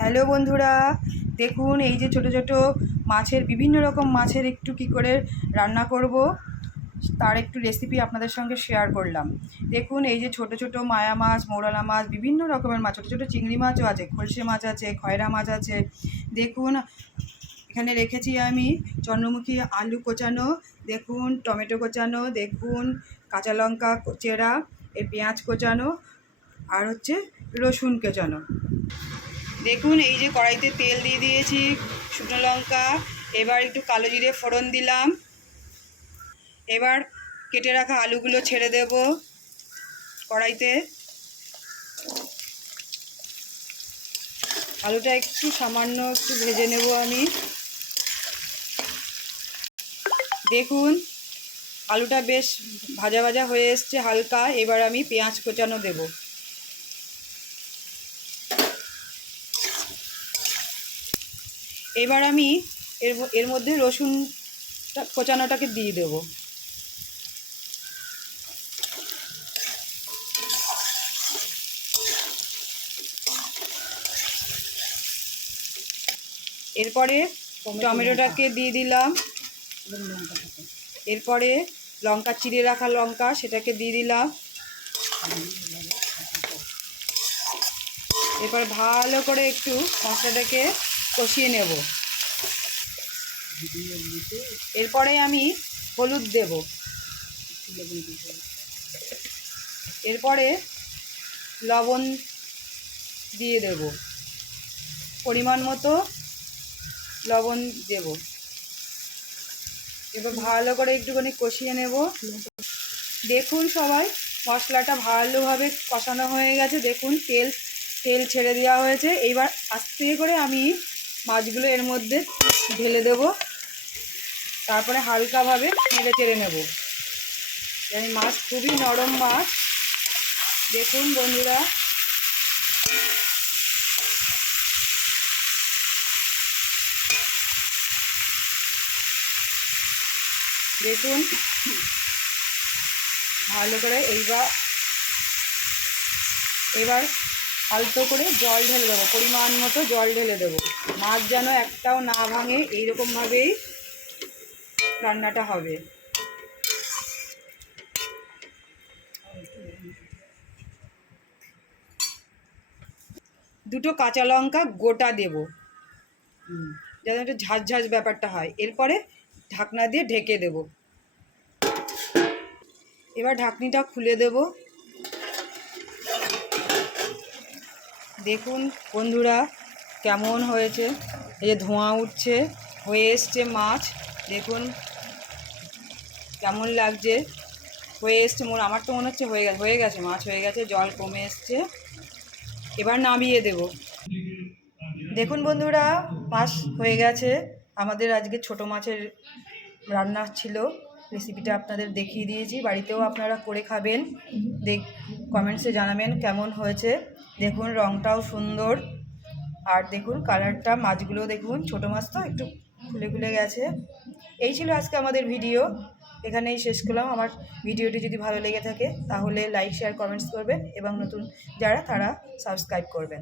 Hello বন্ধুরা, দেখুন এই যে ছোট ছোট মাছের বিভিন্ন রকম মাছের একটু কি করে রান্না করব তার একটু রেসিপি আপনাদের সঙ্গে শেয়ার করলাম। দেখুন এই যে ছোট ছোট মায়া মাছ, মৌরলা মাছ, বিভিন্ন রকমের মাছ, ছোটো ছোটো চিংড়ি মাছও আছে, খলসে মাছ আছে, খয়রা মাছ আছে। দেখুন এখানে রেখেছি আমি চন্দ্রমুখী আলু কোচানো, দেখুন টমেটো কোচানো, দেখুন কাঁচা লঙ্কা চেরা, এই পেঁয়াজ কোচানো, আর হচ্ছে রসুন কোচানো। দেখুন এই যে কড়াইতে তেল দিয়ে দিয়েছি, শুকনো লঙ্কা, এবার একটু কালো জিরে ফোড়ন দিলাম। এবার কেটে রাখা আলুগুলো ছেড়ে দেব কড়াইতে। আলুটা একটু সামান্য একটু ভেজে নেব আমি। দেখুন আলুটা বেশ ভাজা ভাজা হয়ে এসছে হালকা। এবার আমি পেঁয়াজ কোচানো দেব। এবার আমি এর মধ্যে রসুন কোচানোটাকে দিয়ে দেব। এরপরে টমেটোটাকে দিয়ে দিলাম। এরপরে লঙ্কা চিড়ে রাখা লঙ্কা সেটাকে দিয়ে দিলাম। এরপর ভালো করে একটু মশলাটাকে কষিয়ে নেব। এরপরে আমি হলুদ দেব। এরপরে লবণ দিয়ে দেব, পরিমাণ মতো লবণ দেব। এবার ভালো করে একটুখানি কষিয়ে নেব। দেখুন সবাই মশলাটা ভালোভাবে কষানো হয়ে গেছে। দেখুন তেল ছেড়ে দেওয়া হয়েছে। এইবার আস্তে করে আমি মাছগুলো এর মধ্যে ঢেলে দেব। তারপরে হালকাভাবে নেড়ে চেড়ে নেব। এই মাছ খুবই নরম মাছ। দেখুন বন্ধুরা, দেখুন ভালো করে এবার আলতো করে জল ঢেলে দেবো, পরিমাণ মতো জল ঢেলে দেবো। মাছ যেন একটাও না ভাঙে, এইরকমভাবেই রান্নাটা হবে। দুটো কাঁচা লঙ্কা গোটা দেব, যেন একটু ঝাঁঝ ব্যাপারটা হয়। এরপরে ঢাকনা দিয়ে ঢেকে দেব। এবার ঢাকনিটা খুলে দেব। দেখুন বন্ধুরা কেমন হয়েছে, এই যে ধোঁয়া উঠছে, হয়ে এসছে মাছ। দেখুন কেমন লাগছে, হয়ে এসছে। আমার তো মনে হচ্ছে হয়ে গেছে মাছ হয়ে গেছে, জল কমে এসছে। এবার নামিয়ে দেব। দেখুন বন্ধুরা মাছ হয়ে গেছে। আমাদের আজকে ছোট মাছের রান্না ছিল, রেসিপিটা আপনাদের দেখিয়ে দিয়েছি। বাড়িতেও আপনারা করে খাবেন, কমেন্টসে জানাবেন কেমন হয়েছে। দেখুন রঙটাও সুন্দর, আর দেখুন কালারটা, মাছগুলো দেখুন, ছোটো মাছ তো একটু খুলে খুলে গেছে। এই ছিল আজকে আমাদের ভিডিও, এখানেই শেষ করলাম। আমার ভিডিওটি যদি ভালো লেগে থাকে তাহলে লাইক শেয়ার কমেন্টস করবেন, এবং নতুন যারা তারা সাবস্ক্রাইব করবেন।